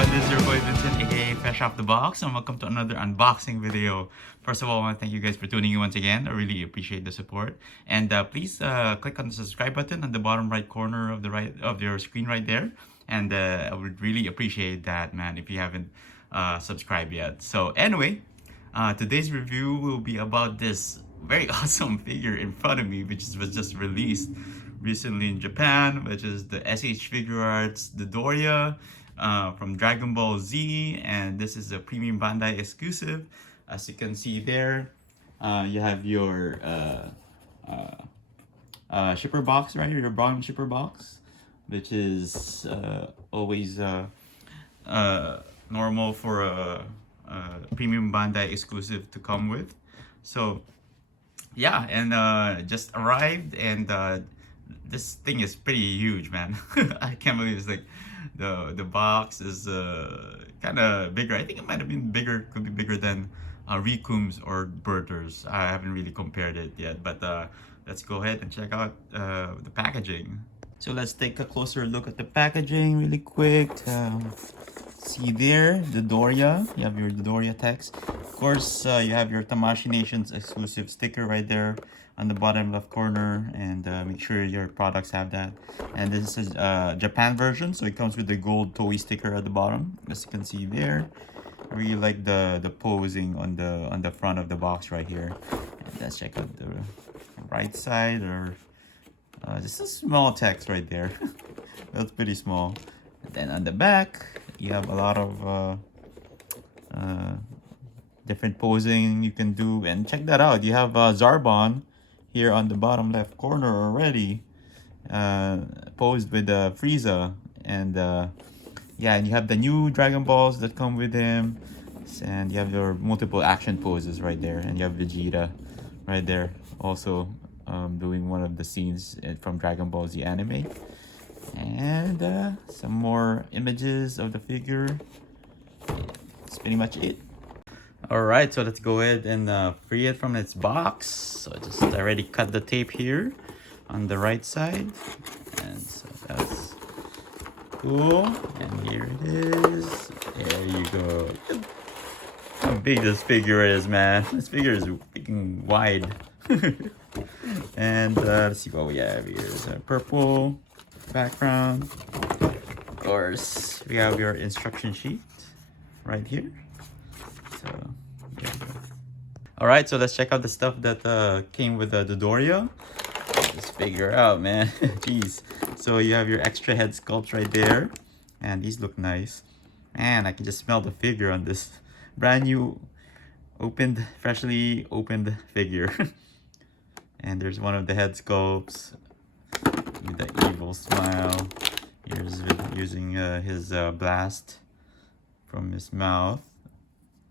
everyone, this is your boy Vincent, aka Fresh Off the Box, and welcome to another unboxing video. First of all, I want to thank you guys for tuning in once again. I really appreciate the support. And please click on the subscribe button on the bottom right corner of your screen right there. And I would really appreciate that, man, if you haven't subscribed yet. So anyway, today's review will be about this very awesome figure in front of me, which was just released recently in Japan, which is the SH Figuarts Dodoria from Dragon Ball Z, and this is a premium Bandai exclusive. As you can see there, you have your shipper box, right? Your brown shipper box, which is always normal for a premium Bandai exclusive to come with. So yeah, and just arrived, and this thing is pretty huge, man. I can't believe it's like the box is kind of bigger. I think it might have been bigger, could be bigger than Rikums or Berters. I haven't really compared it yet, but let's go ahead and check out the packaging. So let's take a closer look at the packaging really quick. See there, Dodoria. You have your Dodoria text. Of course, you have your Tamashii Nations exclusive sticker right there on the bottom left corner, and make sure your products have that. And this is Japan version, so it comes with the gold Toei sticker at the bottom, as you can see there. I really like the posing on the front of the box right here. And let's check out the right side, or just a small text right there. That's pretty small. And then on the back, you have a lot of different posing you can do, and check that out. You have Zarbon here on the bottom left corner already, posed with Frieza, and yeah, and you have the new Dragon Balls that come with him, and you have your multiple action poses right there, and you have Vegeta right there also doing one of the scenes from Dragon Ball Z anime, and some more images of the figure. That's pretty much it. Alright, so let's go ahead and free it from its box. So just already cut the tape here on the right side, and so that's cool. And here it is. There you go. Look how big this figure is, man. This figure is freaking wide. And let's see what we have here. Is a purple background. Of course, we have your instruction sheet right here. So alright, so let's check out the stuff that came with the Dodoria. Let's figure out, man. Jeez. So you have your extra head sculpts right there, and these look nice. Man, I can just smell the figure on this brand new freshly opened figure. And there's one of the head sculpts with the evil smile. Here's using his blast from his mouth.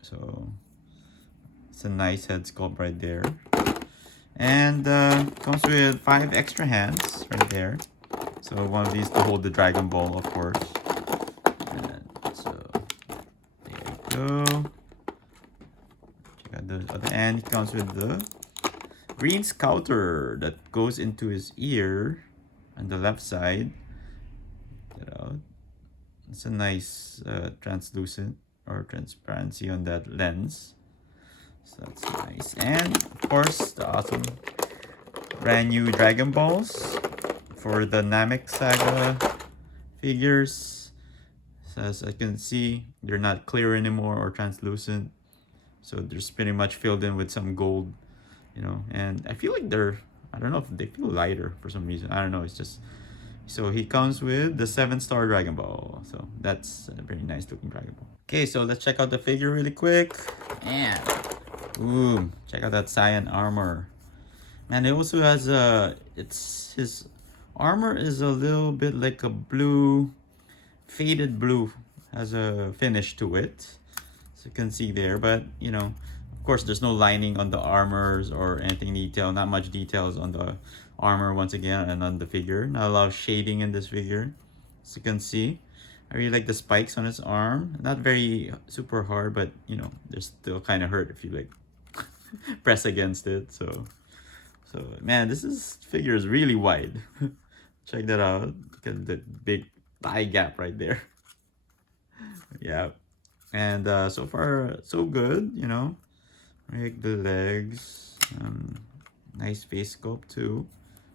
So it's a nice head sculpt right there, and comes with 5 extra hands right there. So one of these to hold the Dragon Ball, of course. And so there you go. Check out the other end. It comes with the green scouter that goes into his ear on the left side. Check that out. It's a nice translucent or transparency on that lens, so that's nice. And of course, the awesome brand new Dragon Balls for the Namek Saga figures. So as I can see, they're not clear anymore or translucent, so they're pretty much filled in with some gold, you know. And I feel like I don't know if they feel lighter for some reason. I don't know, it's just. So he comes with the 7-star Dragon Ball. So that's a very nice looking Dragon Ball. Okay, so let's check out the figure really quick. And ooh, check out that cyan armor. And it also has his armor is a little bit like a blue, faded blue, has a finish to it. So you can see there, but you know, of course, there's no lining on the armors or anything detail. Not much details on the armor once again, and on the figure. Not a lot of shading in this figure, as you can see. I really like the spikes on his arm. Not very super hard, but you know, they're still kind of hurt if you like press against it. So man, this figure is really wide. Check that out. Look at the big thigh gap right there. Yeah. And so far, so good, you know. Like the legs. Nice face sculpt too.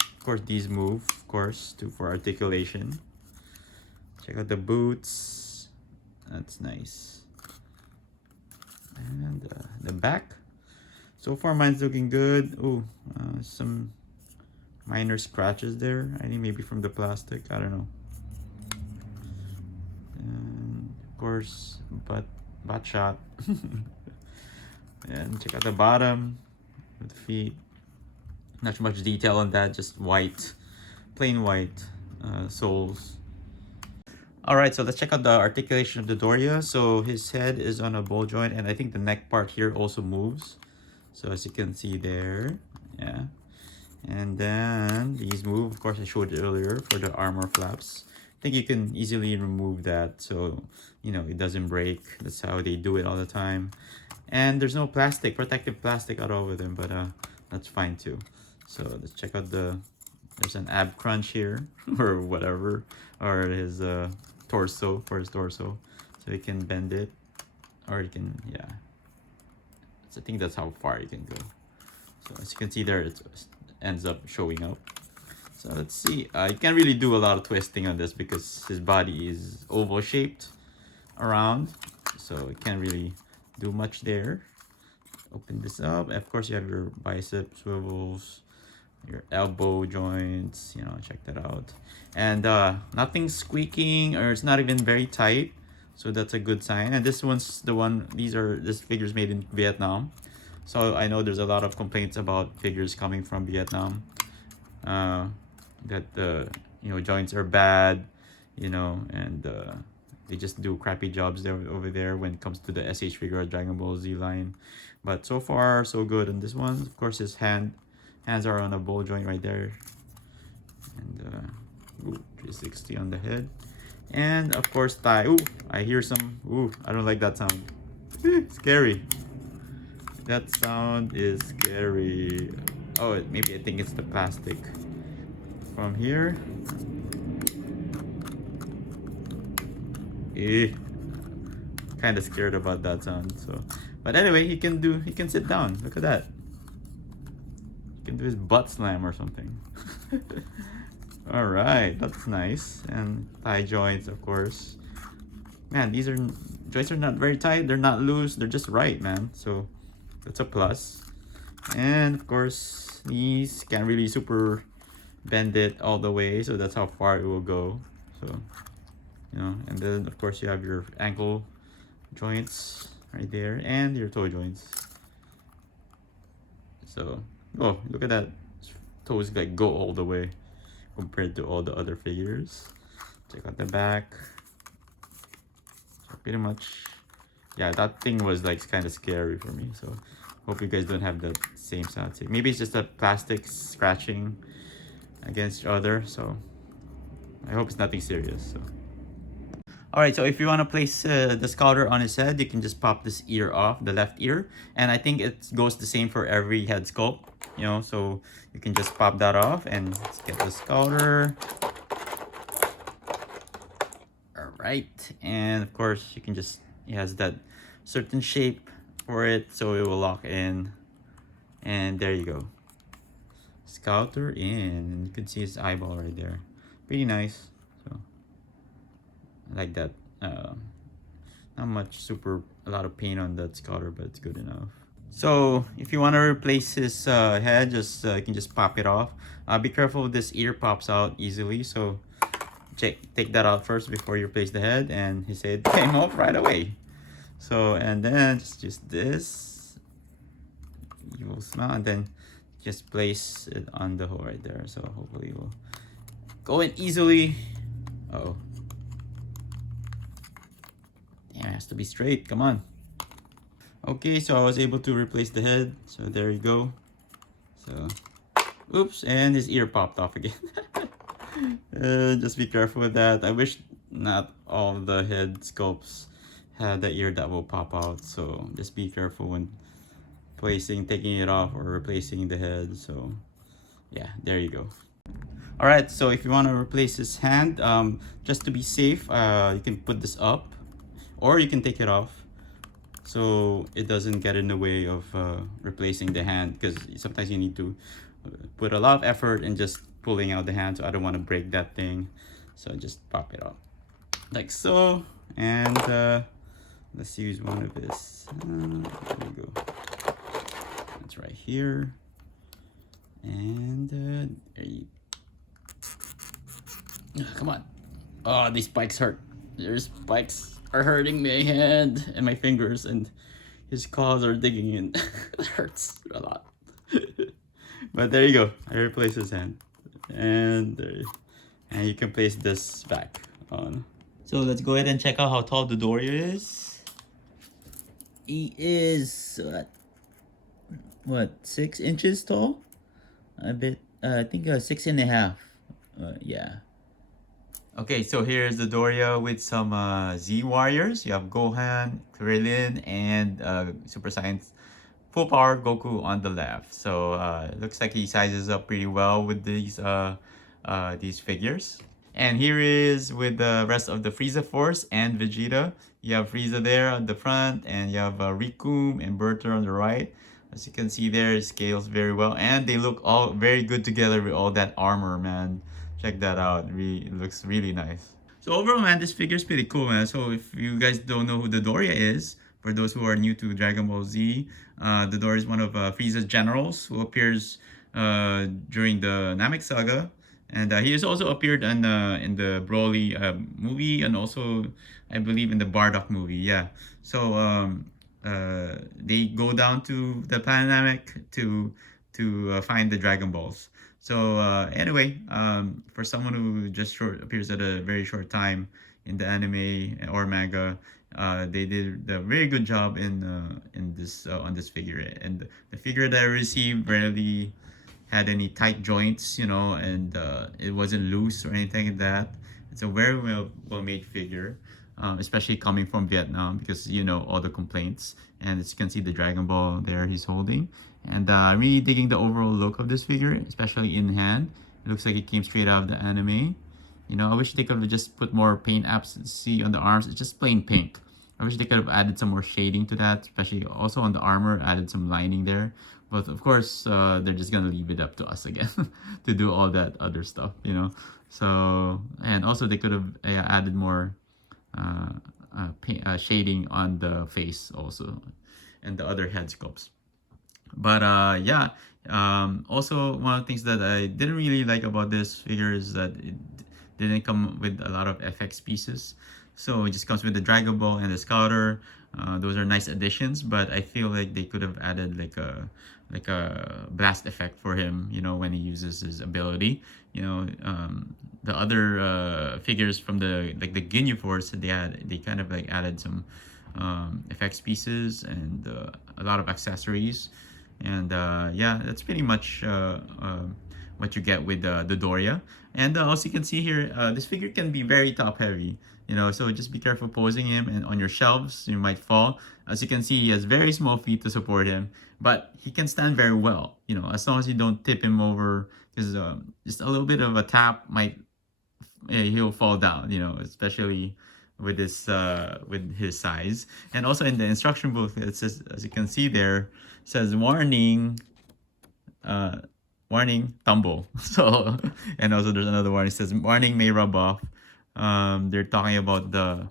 Of course, these move, of course, too, for articulation. Check out the boots. That's nice. And the back. So far, mine's looking good. Ooh, some minor scratches there. I think maybe from the plastic. I don't know. And of course, butt shot. And check out the bottom with the feet. Not much detail on that. Just white, plain white soles. Alright, so let's check out the articulation of the Dodoria. So his head is on a ball joint, and I think the neck part here also moves. So as you can see there, yeah. And then these move, of course I showed it earlier for the armor flaps. I think you can easily remove that so, you know, it doesn't break. That's how they do it all the time. And there's no plastic, protective plastic at all with them, but that's fine too. So let's check out there's an ab crunch here, or whatever, or his torso, for his torso. So you can bend it, or you can, yeah. So I think that's how far you can go. So as you can see there, it ends up showing up. So let's see. You can't really do a lot of twisting on this because his body is oval shaped around. So you can't really do much there. Open this up. Of course, you have your bicep swivels, your elbow joints, you know, check that out. And nothing squeaking, or it's not even very tight. So that's a good sign. And this one's the one, this figure's made in Vietnam. So I know there's a lot of complaints about figures coming from Vietnam. That the joints are bad, you know, and they just do crappy jobs there over there when it comes to the SH Figuarts Dragonball Z line. But so far so good on this one. Of course, his hands are on a ball joint right there. And 360 on the head. And of course thigh. Ooh, I hear some. Ooh, I don't like that sound. Scary. That sound is scary. Oh, maybe I think it's the plastic. From here. Kind of scared about that sound. So, but anyway, he can sit down. Look at that. He can do his butt slam or something. All right, that's nice. And thigh joints, of course. Man, these joints are not very tight. They're not loose. They're just right, man. So that's a plus. And of course, knees can't really super bend it all the way, so that's how far it will go. So, you know, and then of course you have your ankle joints right there and your toe joints. So, oh, look at that. Toes like go all the way compared to all the other figures. Check out the back. So pretty much, yeah, that thing was like kind of scary for me. So hope you guys don't have the same sound. Maybe it's just a plastic scratching against each other. So I hope it's nothing serious. So. Alright, so if you want to place the scouter on his head, you can just pop this ear off, the left ear. And I think it goes the same for every head sculpt, you know, so you can just pop that off and let's get the scouter. Alright, and of course you can just, it has that certain shape for it, so it will lock in. And there you go. Scouter in. You can see his eyeball right there. Pretty nice. So I like that. Not much a lot of paint on that scouter, but it's good enough. So if you want to replace his head, just you can just pop it off. Be careful, this ear pops out easily, so take that out first before you replace the head. And his head came off right away. So, and then just this, you will smell, and then just place it on the hole right there. So hopefully it will go in easily. Uh oh. Damn, it has to be straight. Come on. Okay, so I was able to replace the head. So there you go. So, oops, and his ear popped off again. Just be careful with that. I wish not all the head sculpts have the ear that will pop out. So just be careful when taking it off or replacing the head. So yeah, there you go. All right, so if you want to replace his hand, just to be safe, you can put this up or you can take it off so it doesn't get in the way of replacing the hand, because sometimes you need to put a lot of effort in just pulling out the hand. So I don't want to break that thing, so just pop it out like so. And let's use one of this. There we go. It's right here. And there you... come on. Oh, these spikes hurt. There's spikes are hurting my hand and my fingers, and his claws are digging in. It hurts a lot. But there you go. I replaced his hand. And there, and you can place this back on. So let's go ahead and check out how tall Dodoria is. He is what 6 inches tall? A bit, I think 6.5. Yeah. Okay, so here's Dodoria with some Z warriors. You have Gohan, Krillin, and Super Saiyan Full Power Goku on the left. So it looks like he sizes up pretty well with these figures. And here is with the rest of the Frieza Force and Vegeta. You have Frieza there on the front, and you have Riku and Berta on the right. As you can see there, it scales very well, and they look all very good together with all that armor, man. Check that out. It looks really nice. So overall, man, this figure is pretty cool, man. So if you guys don't know who Dodoria is, for those who are new to Dragon Ball Z, Dodoria is one of Frieza's generals who appears during the Namek saga. And he has also appeared in the Broly movie, and also, I believe, in the Bardock movie. Yeah. So they go down to the planet Namek to find the Dragon Balls. So anyway, for someone who just appears at a very short time in the anime or manga, they did a very good job in this on this figure. And the figure that I received rarely had any tight joints, you know, and it wasn't loose or anything like that. It's a very well made figure, especially coming from Vietnam, because you know all the complaints. And as you can see, the Dragon Ball there he's holding. And I'm really digging the overall look of this figure, especially in hand. It looks like it came straight out of the anime. You know, I wish they could have just put more paint apps. See on the arms, it's just plain pink. I wish they could have added some more shading to that, especially also on the armor, added some lining there. But of course, they're just gonna leave it up to us again to do all that other stuff, you know. So, and also they could have added more shading on the face also, and the other head sculpts. But yeah, also one of the things that I didn't really like about this figure is that it didn't come with a lot of FX pieces. So it just comes with the Dragon Ball and the Scouter. Those are nice additions, but I feel like they could have added like a blast effect for him, you know, when he uses his ability. You know, the other figures from the Ginyu Force, they kind of like added some effects pieces and a lot of accessories. And yeah, that's pretty much what you get with the Dodoria. And also you can see here, this figure can be very top heavy, you know, so just be careful posing him, and on your shelves you might fall. As you can see, he has very small feet to support him, but he can stand very well, you know, as long as you don't tip him over, because just a little bit of a tap might, he'll fall down, you know, especially with his size. And also in the instruction book, it says, as you can see there, says warning, warning, tumble. So, and also there's another warning, it says warning, may rub off. They're talking about the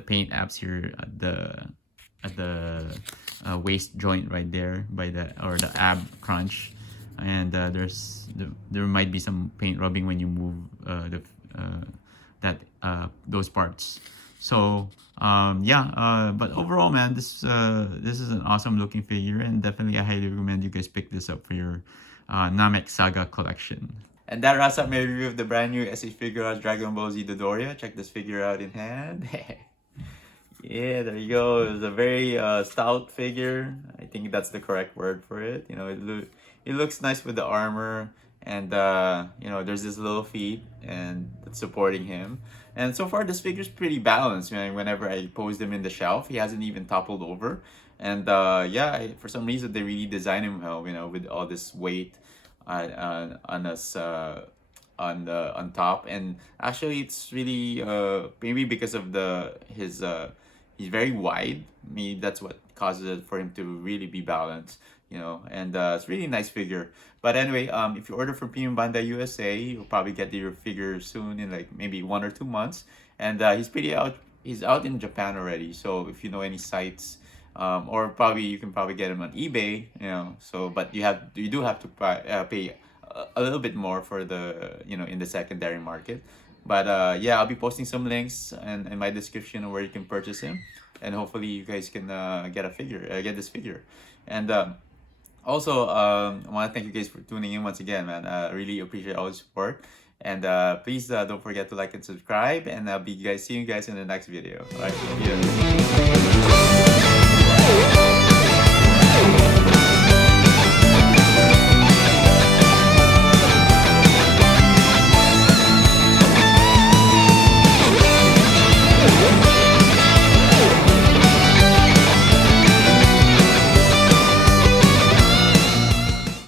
paint apps here at the waist joint right there by the ab crunch, and there might be some paint rubbing when you move those parts. So yeah, but overall, man, this is an awesome looking figure, and definitely I highly recommend you guys pick this up for your Namek Saga collection. And that wraps up my review of the brand new SH Figuarts Dragon Ball Z Dodoria. Check this figure out in hand. Yeah, there you go. It's a very stout figure. I think that's the correct word for it. You know, it looks nice with the armor, and you know, there's this little feet and it's supporting him. And so far, this figure's pretty balanced. You know, whenever I pose him in the shelf, he hasn't even toppled over. And yeah, for some reason they really designed him well. You know, with all this weight on us on top. And actually, it's really maybe because of his he's very wide. Maybe that's what causes it for him to really be balanced, you know. And it's really nice figure. But anyway, if you order from Premium Bandai USA, you'll probably get your figure soon in like maybe 1 or 2 months. And he's pretty out. He's out in Japan already. So if you know any sites, or probably you can probably get him on eBay, you know. So but you do have to pay a little bit more for the, you know, in the secondary market. But yeah, I'll be posting some links and in my description where you can purchase him, and hopefully you guys can get this figure. And also, I want to thank you guys for tuning in once again, man. I really appreciate all the support. And please don't forget to like and subscribe. And I'll be seeing you guys in the next video. All right, see you.